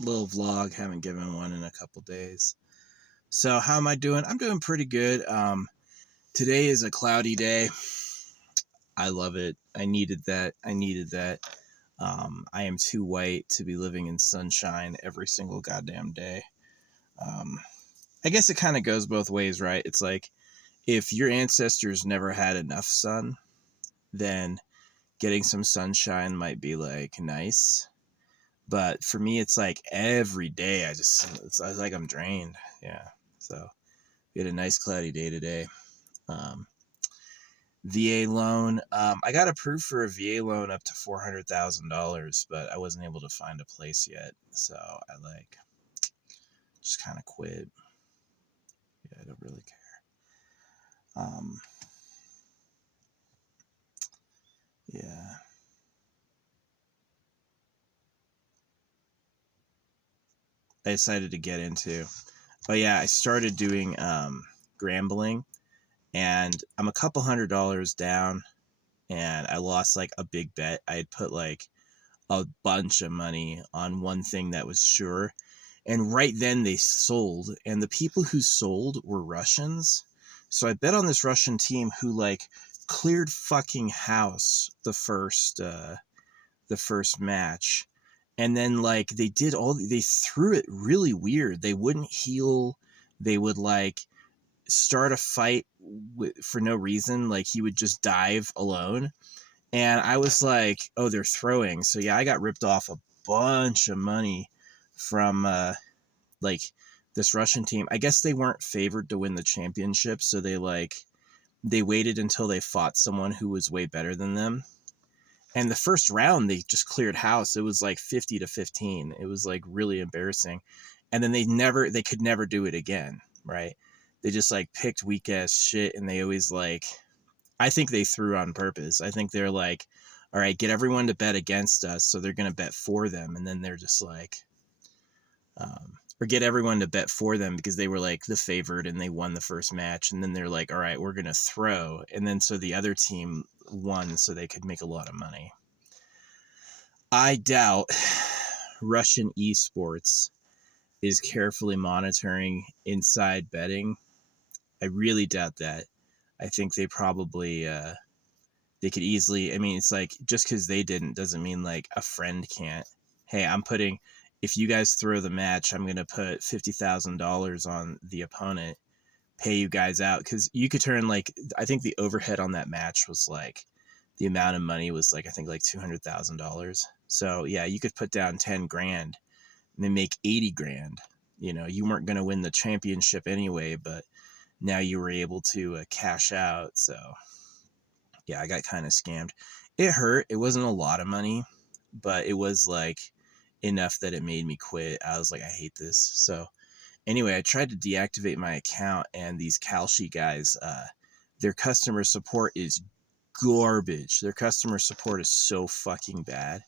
little vlog. Haven't given one in a couple days. So how am I doing? I'm doing pretty good. Today is a cloudy day. I love it. I needed that. I am too white to be living in sunshine every single goddamn day. I guess it kind of goes both ways, right? It's like if your ancestors never had enough sun, then getting some sunshine might be like nice. But for me, it's like every day it's like I'm drained. Yeah. So we had a nice cloudy day today. VA loan. I got approved for a VA loan up to $400,000, but I wasn't able to find a place yet. So I just kind of quit. Yeah, I don't really care. Yeah. I decided to get into. Oh yeah, I started doing gambling, and I'm a couple $100 down, and I lost like a big bet. I had put like a bunch of money on one thing that was sure, and right then they sold, and the people who sold were Russians. So I bet on this Russian team who like cleared fucking house the first match. And then like they threw it really weird. They wouldn't heal. They would like start a fight for no reason. Like he would just dive alone. And I was like, oh, they're throwing. So yeah, I got ripped off a bunch of money from like this Russian team. I guess they weren't favored to win the championship, so they waited until they fought someone who was way better than them. And the first round they just cleared house. It was like 50-15. It was like really embarrassing. And then they could never do it again, right? They just like picked weak ass shit, and they always like, I think they threw on purpose. I think they're like, all right, get everyone to bet against us, so they're gonna bet for them, and then they're just like, or get everyone to bet for them because they were like the favored and they won the first match, and then they're like, all right, we're gonna throw, and then so the other team won, so they could make a lot of money. I doubt Russian esports is carefully monitoring inside betting. I really doubt that. I think they probably they could easily, I mean, it's like just because they didn't doesn't mean like a friend can't. Hey, if you guys throw the match, I'm going to put $50,000 on the opponent, pay you guys out. Because you could turn like, I think the overhead on that match was like, the amount of money was like, I think like $200,000. So yeah, you could put down 10 grand and then make 80 grand. You know, you weren't going to win the championship anyway, but now you were able to cash out. So yeah, I got kind of scammed. It hurt. It wasn't a lot of money, but it was like enough that it made me quit. I was like, I hate this. So anyway, I tried to deactivate my account, and these Kalshi guys, their customer support is garbage. Their customer support is so fucking bad.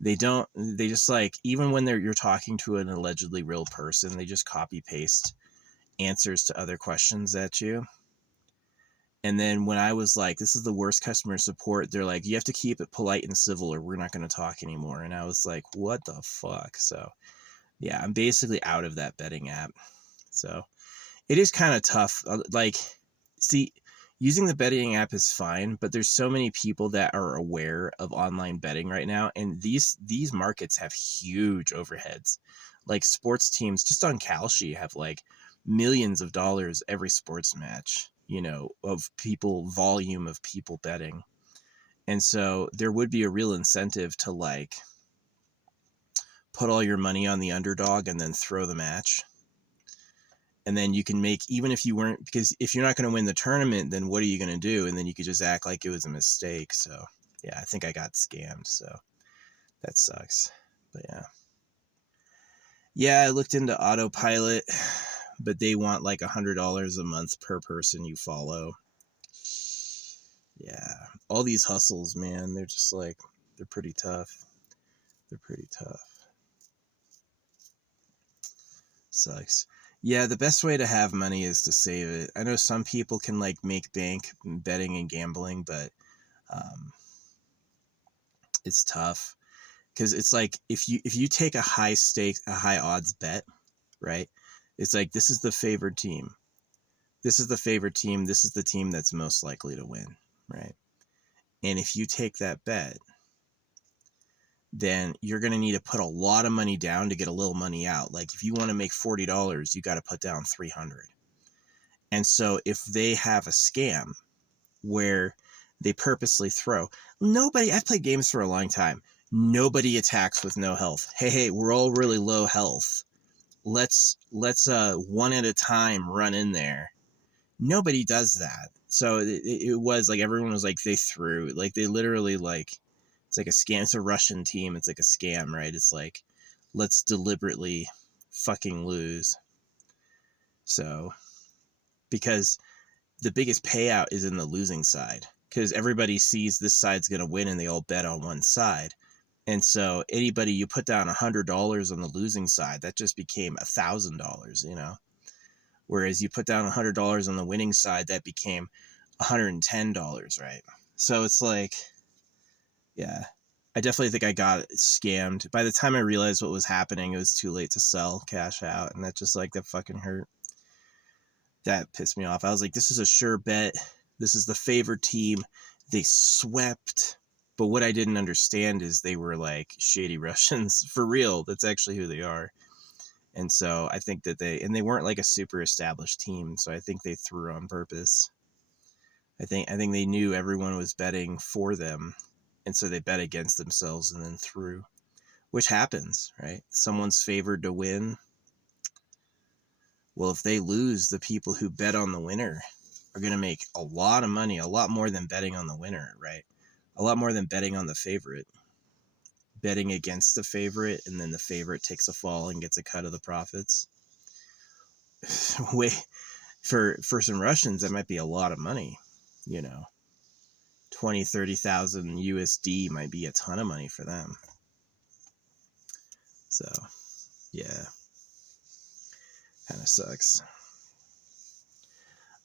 They just like, even when you're talking to an allegedly real person, they just copy paste answers to other questions at you. And then when I was like, this is the worst customer support, they're like, you have to keep it polite and civil or we're not going to talk anymore. And I was like, what the fuck? So yeah, I'm basically out of that betting app. So it is kind of tough. Like, see, using the betting app is fine, but there's so many people that are aware of online betting right now. And these markets have huge overheads. Like sports teams just on Kalshi have like millions of dollars every sports match, you know, volume of people betting. And so there would be a real incentive to like put all your money on the underdog and then throw the match. And then you can make, even if you weren't, because if you're not going to win the tournament, then what are you going to do? And then you could just act like it was a mistake. So yeah, I think I got scammed. So that sucks. But yeah, I looked into autopilot, but they want like $100 a month per person you follow. Yeah, all these hustles, man, they're just like, they're pretty tough. Sucks. Yeah, the best way to have money is to save it. I know some people can like make bank betting and gambling, but it's tough because it's like if you take a high odds bet, right? It's like this is the favored team. This is the favored team. This is the team that's most likely to win, right? And if you take that bet, then you're going to need to put a lot of money down to get a little money out. Like if you want to make $40, you got to put down 300. And so if they have a scam where they purposely throw, I've played games for a long time. Nobody attacks with no health. Hey, we're all really low health. Let's one at a time run in there. Nobody does that. So it was like everyone was like, they threw, like they literally like, it's like a scam. It's a Russian team. It's like a scam, right? It's like, let's deliberately fucking lose. So, because the biggest payout is in the losing side, because everybody sees this side's going to win and they all bet on one side. And so anybody you put down $100 on the losing side, that just became $1,000, you know? Whereas you put down $100 on the winning side, that became $110, right? So it's like, yeah, I definitely think I got scammed. By the time I realized what was happening, it was too late to sell, cash out. And that just like, that fucking hurt. That pissed me off. I was like, this is a sure bet. This is the favored team. They swept. But what I didn't understand is they were like shady Russians for real. That's actually who they are. And so I think that they weren't like a super established team. So I think they threw on purpose. I think they knew everyone was betting for them. And so they bet against themselves and then threw, which happens, right? Someone's favored to win. Well, if they lose, the people who bet on the winner are going to make a lot of money, a lot more than betting on the winner, right? A lot more than betting on the favorite. Betting against the favorite, and then the favorite takes a fall and gets a cut of the profits. Wait, for some Russians, that might be a lot of money, you know. 20,000-30,000 USD might be a ton of money for them. So, yeah. Kind of sucks.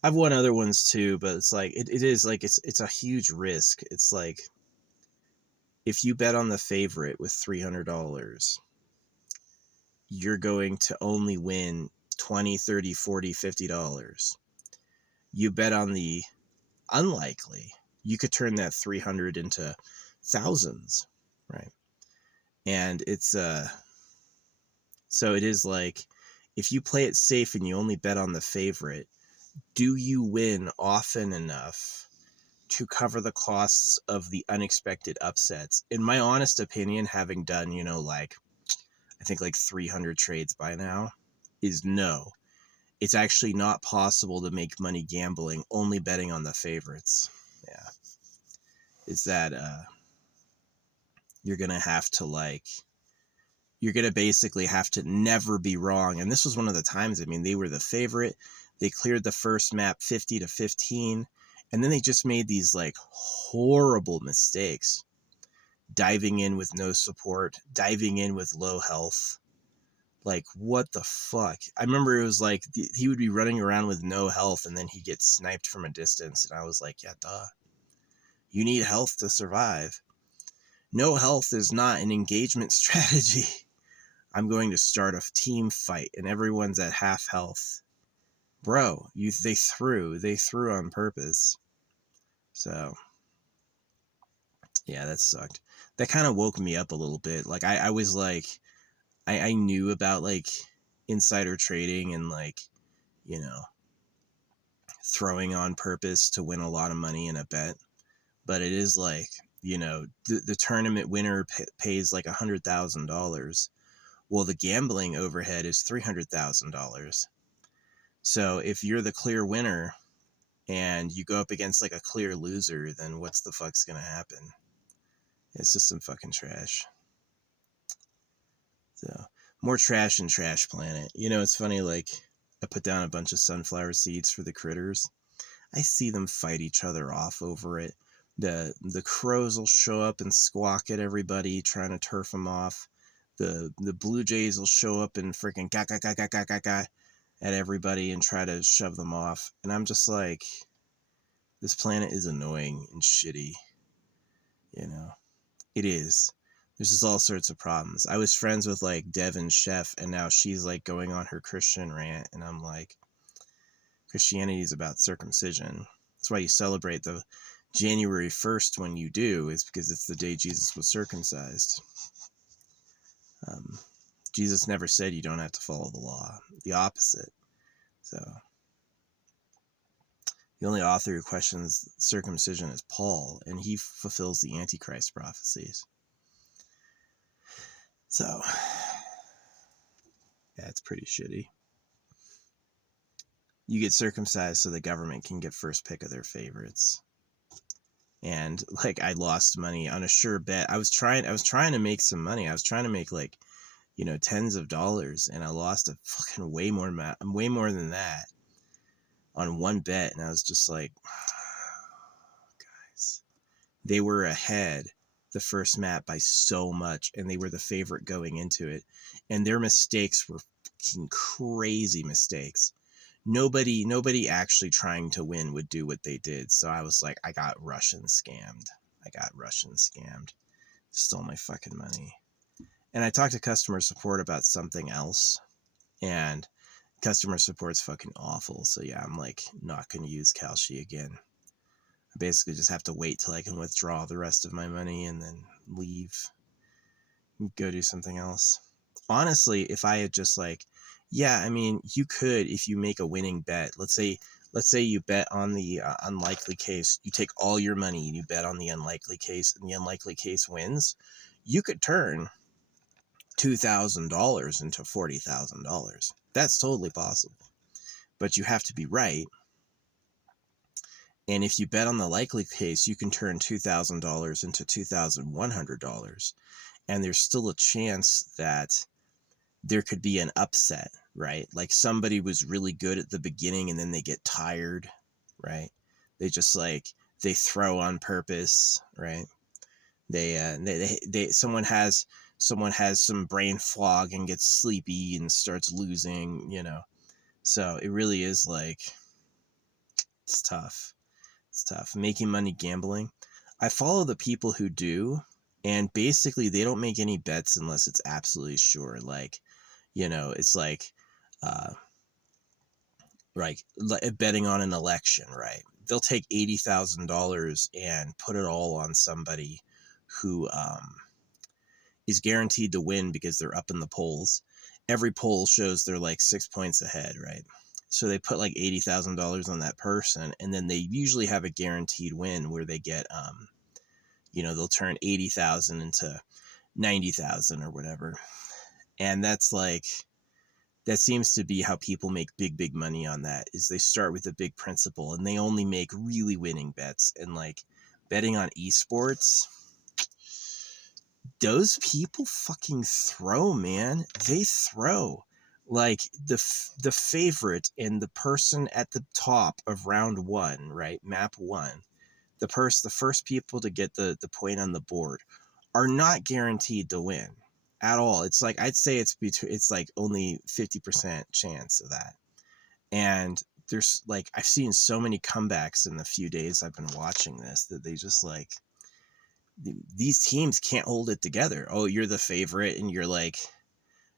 I've won other ones too, but it's like it is like it's a huge risk. It's like if you bet on the favorite with $300, you're going to only win $20, $30, $40, $50. You bet on the unlikely, you could turn that 300 into thousands, right? And it's so it is like, if you play it safe and you only bet on the favorite, do you win often enough to cover the costs of the unexpected upsets? In my honest opinion, having done, you know, like, I think like 300 trades by now, is no. It's actually not possible to make money gambling only betting on the favorites. Yeah. Is that you're going to have to like, you're going to basically have to never be wrong. And this was one of the times, I mean, they were the favorite. They cleared the first map 50-15. And then they just made these like horrible mistakes. Diving in with no support, diving in with low health. Like, what the fuck? I remember it was like he would be running around with no health and then he gets sniped from a distance. And I was like, yeah, duh. You need health to survive. No health is not an engagement strategy. I'm going to start a team fight and everyone's at half health. Bro, they threw on purpose. So, yeah, that sucked. That kind of woke me up a little bit. Like, I was like, I knew about like insider trading and like, you know, throwing on purpose to win a lot of money in a bet. But it is like, you know, the tournament winner pays like $100,000. Well, the gambling overhead is $300,000. So if you're the clear winner and you go up against like a clear loser, then what's the fuck's gonna happen? It's just some fucking trash. So, more trash in Trash Planet. You know, it's funny, like, I put down a bunch of sunflower seeds for the critters. I see them fight each other off over it. The crows will show up and squawk at everybody, trying to turf them off. The blue jays will show up and freaking ga at everybody and try to shove them off. And I'm just like, this planet is annoying and shitty. You know, it is. There's just all sorts of problems. I was friends with like Devin Chef, and now she's like going on her Christian rant, and I'm like, Christianity is about circumcision. That's why you celebrate the January 1st when you do, is because it's the day Jesus was circumcised. Jesus never said you don't have to follow the law. The opposite. So the only author who questions circumcision is Paul, and he fulfills the Antichrist prophecies. So, yeah, it's pretty shitty. You get circumcised so the government can get first pick of their favorites. And like, I lost money on a sure bet. I was trying to make some money. I was trying to make like, tens of dollars, and I lost a fucking way more than that on one bet. And I was just like, guys, they were ahead the first map by so much, and they were the favorite going into it, and their mistakes were fucking crazy mistakes. Nobody actually trying to win would do what they did. So I was like, I got Russian scammed. Stole my fucking money. And I talked to customer support about something else, and customer support's fucking awful. So yeah, I'm like not going to use Kalshi again. I basically just have to wait till I can withdraw the rest of my money and then leave, go do something else. Honestly, if I had just like, yeah, I mean, you could, if you make a winning bet, let's say you bet on the unlikely case, you take all your money and you bet on the unlikely case, and the unlikely case wins, you could turn $2,000 into $40,000. That's totally possible, but you have to be right. And if you bet on the likely case, you can turn $2,000 into $2,100. And there's still a chance that there could be an upset, right? Like somebody was really good at the beginning and then they get tired, right? They just like, they throw on purpose, right? Someone has some brain fog and gets sleepy and starts losing, So it really is like, it's tough. It's tough. Making money gambling. I follow the people who do, and basically they don't make any bets unless it's absolutely sure. Like, it's like betting on an election, right? They'll take $80,000 and put it all on somebody who is guaranteed to win because they're up in the polls. Every poll shows they're like 6 points ahead, right? So they put like $80,000 on that person, and then they usually have a guaranteed win where they get, they'll turn 80,000 into 90,000 or whatever. And that's like, that seems to be how people make big money on that, is they start with a big principle and they only make really winning bets. And like betting on esports, those people fucking throw, man. They throw. Like the favorite and the person at the top of round one, right? Map one, the first people to get the point on the board are not guaranteed to win at all. It's like, I'd say it's like only 50% chance of that. And there's like, I've seen so many comebacks in the few days I've been watching this, that they just like, these teams can't hold it together. Oh, you're the favorite and you're like,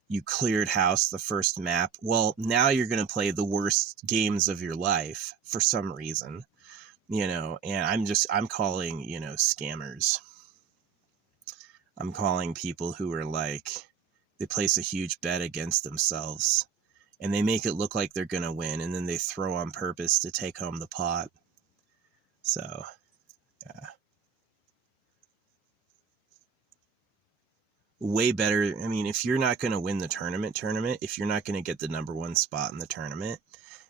you cleared house the first map. Well, now you're going to play the worst games of your life for some reason, and I'm calling, scammers. I'm calling people who are like, they place a huge bet against themselves and they make it look like they're going to win, and then they throw on purpose to take home the pot. So, yeah. Way better. I mean, if you're not going to win the tournament, if you're not going to get the number one spot in the tournament,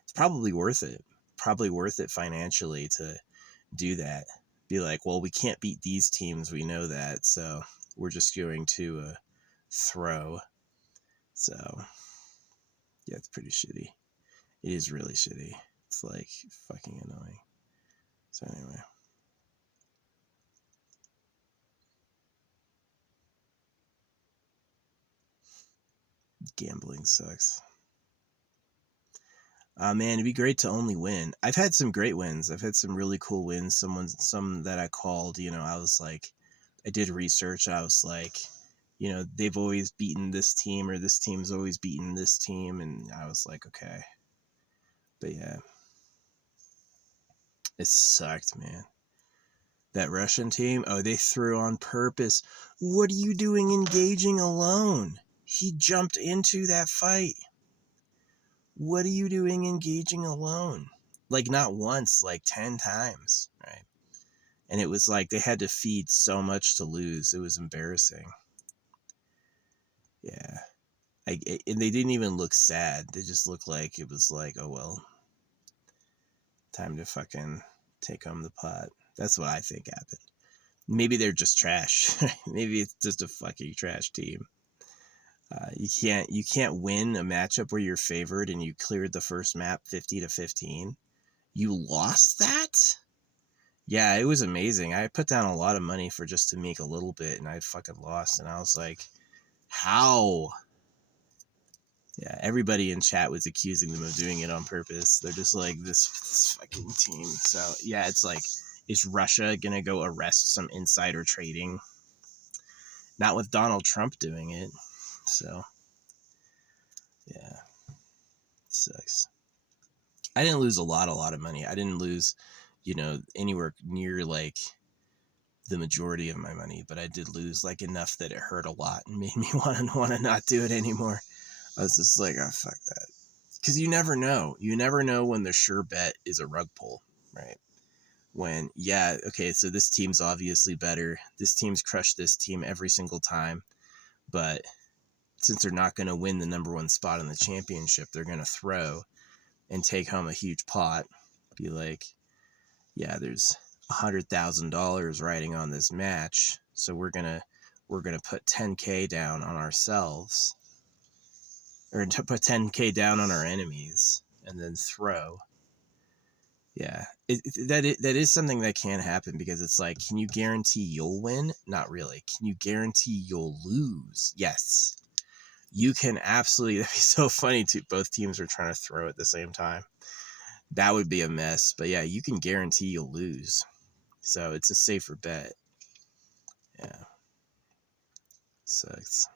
it's probably worth it. Probably worth it financially to do that. Be like, well, we can't beat these teams. We know that. So we're just going to throw. So yeah, it's pretty shitty. It is really shitty. It's like fucking annoying. So anyway. Gambling sucks. Man, it'd be great to only win. I've had some great wins. I've had some really cool wins. Some that I called, I was like, I did research. I was like, they've always beaten this team, or this team's always beaten this team. And I was like, okay. But yeah, it sucked, man. That Russian team, oh, they threw on purpose. What are you doing engaging alone? He jumped into that fight. What are you doing engaging alone? Like, not once, like 10 times, right? And it was like they had to feed so much to lose. It was embarrassing. Yeah. And they didn't even look sad. They just looked like it was like, oh, well, time to fucking take home the pot. That's what I think happened. Maybe they're just trash. Maybe it's just a fucking trash team. You can't win a matchup where you're favored and you cleared the first map 50-15. You lost that? Yeah, it was amazing. I put down a lot of money for just to make a little bit, and I fucking lost. And I was like, how? Yeah, everybody in chat was accusing them of doing it on purpose. They're just like, this fucking team. So yeah, it's like, is Russia gonna go arrest some insider trading? Not with Donald Trump doing it. So yeah, it sucks. I didn't lose a lot of money. I didn't lose, anywhere near like the majority of my money, but I did lose like enough that it hurt a lot and made me want to not do it anymore. I was just like, oh, fuck that. Because you never know. You never know when the sure bet is a rug pull, right? When, yeah, okay, so this team's obviously better. This team's crushed this team every single time. But since they're not going to win the number one spot in the championship, they're going to throw and take home a huge pot. Be like, yeah, there's $100,000 riding on this match. So we're going to put 10K down on ourselves, or to put 10K down on our enemies, and then throw. Yeah, that is something that can happen, because it's like, can you guarantee you'll win? Not really. Can you guarantee you'll lose? Yes. You can absolutely. That'd be so funny too. Both teams are trying to throw at the same time. That would be a mess. But yeah, you can guarantee you'll lose. So it's a safer bet. Yeah. Sucks.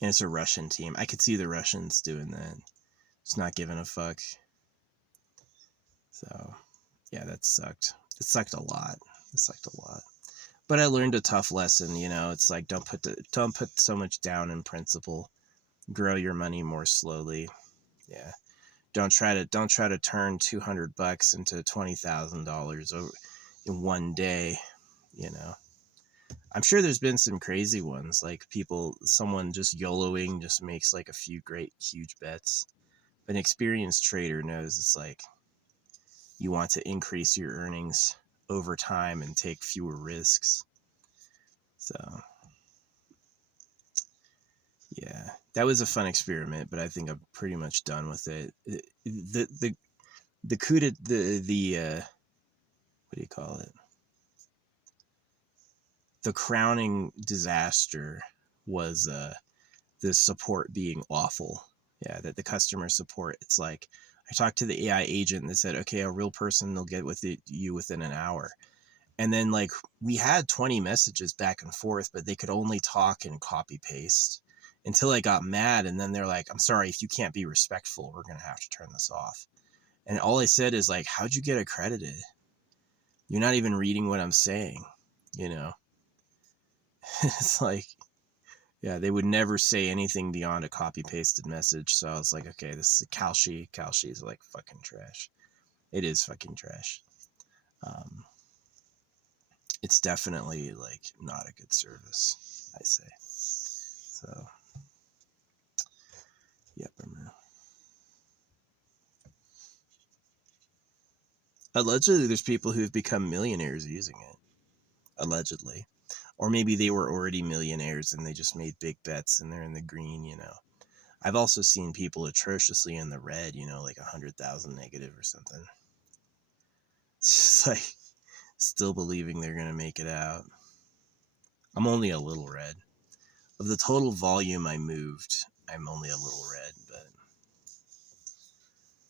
And it's a Russian team. I could see the Russians doing that. Just not giving a fuck. So, yeah, that sucked. It sucked a lot. It sucked a lot. But I learned a tough lesson, It's like, don't put so much down in principle. Grow your money more slowly. Yeah. Don't try to turn $200 into $20,000 in one day, I'm sure there's been some crazy ones, like someone just YOLOing just makes like a few great huge bets. An experienced trader knows it's like, you want to increase your earnings over time and take fewer risks. So yeah, that was a fun experiment, but I think I'm pretty much done with it. The coup de the what do you call it? The crowning disaster was the support being awful. Yeah, that the customer support, it's like, I talked to the AI agent and they said, okay, a real person will get with you within an hour. And then like we had 20 messages back and forth, but they could only talk and copy paste until I got mad. And then they're like, I'm sorry, if you can't be respectful, we're going to have to turn this off. And all I said is like, how'd you get accredited? You're not even reading what I'm saying, It's like, yeah, they would never say anything beyond a copy pasted message. So I was like, okay, this is Kalshi. Kalshi is like fucking trash. It is fucking trash. It's definitely like not a good service, I say. So, yep. Allegedly, there's people who've become millionaires using it. Allegedly. Or maybe they were already millionaires and they just made big bets and they're in the green, I've also seen people atrociously in the red, like 100,000 negative or something. It's just like, still believing they're going to make it out. I'm only a little red. Of the total volume I moved, I'm only a little red, but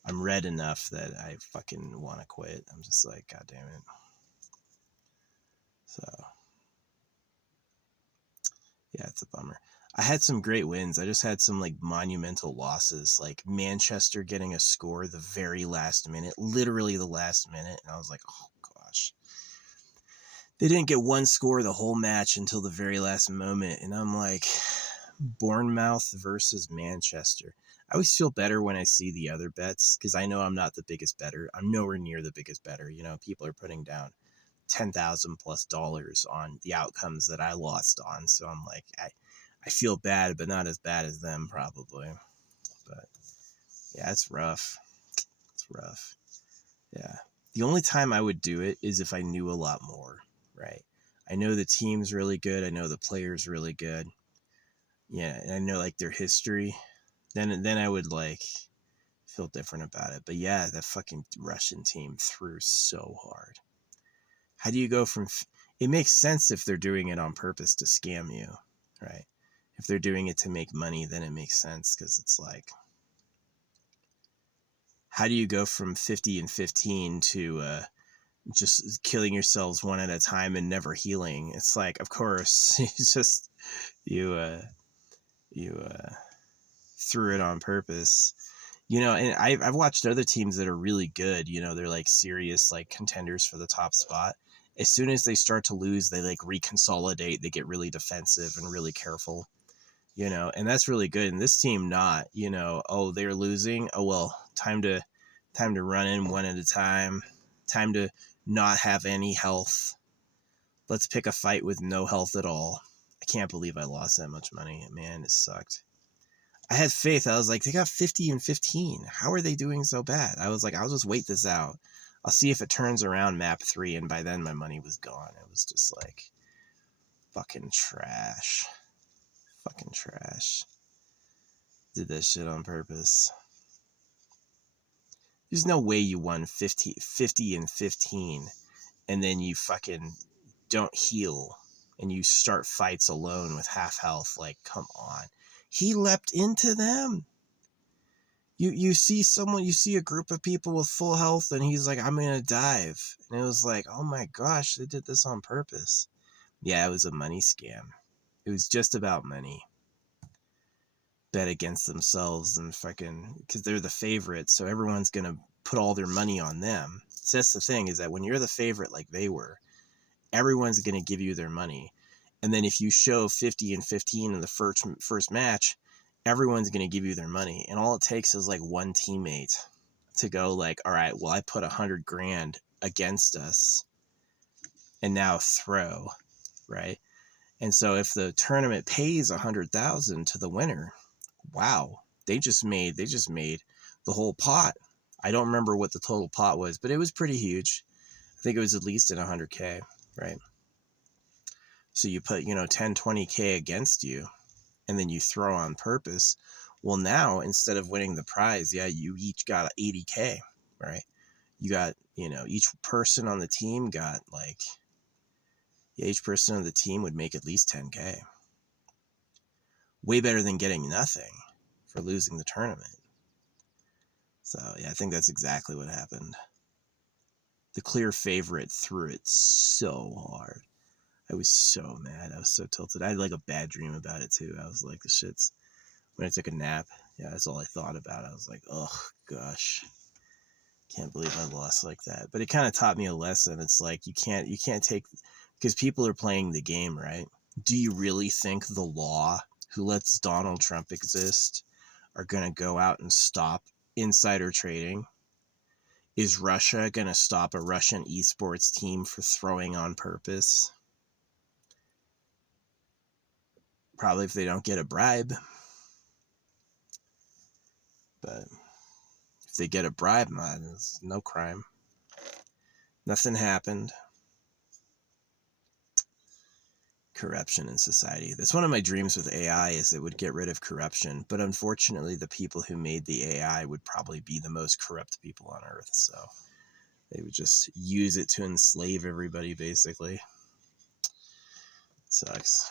I'm red enough that I fucking want to quit. I'm just like, God damn it. So, Yeah, it's a bummer. I had some great wins. I just had some like monumental losses, like Manchester getting a score the very last minute, literally the last minute. And I was like, oh gosh. They didn't get one score the whole match until the very last moment. And I'm like, Bournemouth versus Manchester. I always feel better when I see the other bets because I know I'm not the biggest bettor. I'm nowhere near the biggest bettor. You know, people are putting down $10,000+ on the outcomes that I lost on. So I'm like, I feel bad, but not as bad as them probably. But yeah, it's rough. It's rough. Yeah. The only time I would do it is if I knew a lot more, right? I know the team's really good. I know the player's really good. Yeah, and I know like their history. Then I would like feel different about it. But yeah, that fucking Russian team threw so hard. How do you go from it makes sense if they're doing it on purpose to scam you, right? If they're doing it to make money, then it makes sense because it's like, how do you go from 50 and 15 to just killing yourselves one at a time and never healing? It's like, of course, it's just you threw it on purpose. You know, and I've watched other teams that are really good. You know, they're like serious like contenders for the top spot. As soon as they start to lose, they like reconsolidate. They get really defensive and really careful. You know, and that's really good. And this team, not. You know, oh, they're losing. Oh well, time to run in one at a time. Time to not have any health. Let's pick a fight with no health at all. I can't believe I lost that much money. Man, it sucked. I had faith. I was like, they got 50 and 15. How are they doing so bad? I was like, I'll just wait this out. I'll see if it turns around map 3. And by then my money was gone. It was just like fucking trash. Fucking trash. Did that shit on purpose. There's no way you won 50 and 15 and then you fucking don't heal and you start fights alone with half health. Like, come on. He leapt into them. You see someone, you see a group of people with full health and he's like, I'm gonna dive. And it was like, oh my gosh, they did this on purpose. Yeah, it was a money scam. It was just about money. Bet against themselves and fucking, because they're the favorites, so everyone's gonna put all their money on them. So that's the thing, is that when you're the favorite like they were, everyone's gonna give you their money. And then if you show 50 and 15 in the first match, everyone's going to give you their money. And all it takes is like one teammate to go like, all right, well, I put 100 grand against us and now throw, right? And so if the tournament pays 100,000 to the winner, wow, they just made the whole pot. I don't remember what the total pot was, but it was pretty huge. I think it was at least in 100K, right? So you put, 10, 20K against you, and then you throw on purpose. Well, now instead of winning the prize, yeah, you each got 80K, right? You got, each person on the team got like, yeah, each person on the team would make at least 10K. Way better than getting nothing for losing the tournament. So, yeah, I think that's exactly what happened. The clear favorite threw it so hard. I was so mad. I was so tilted. I had like a bad dream about it too. I was like, the shit's, when I took a nap, yeah, that's all I thought about. I was like, oh gosh, can't believe I lost like that. But it kind of taught me a lesson. It's like you can't take, because people are playing the game, right? Do you really think the law, who lets Donald Trump exist, are going to go out and stop insider trading? Is Russia going to stop a Russian esports team for throwing on purpose? Probably if they don't get a bribe. But if they get a bribe, man, it's no crime. Nothing happened. Corruption in society. That's one of my dreams with AI, is it would get rid of corruption. But unfortunately, the people who made the AI would probably be the most corrupt people on earth. So they would just use it to enslave everybody, basically. Sucks.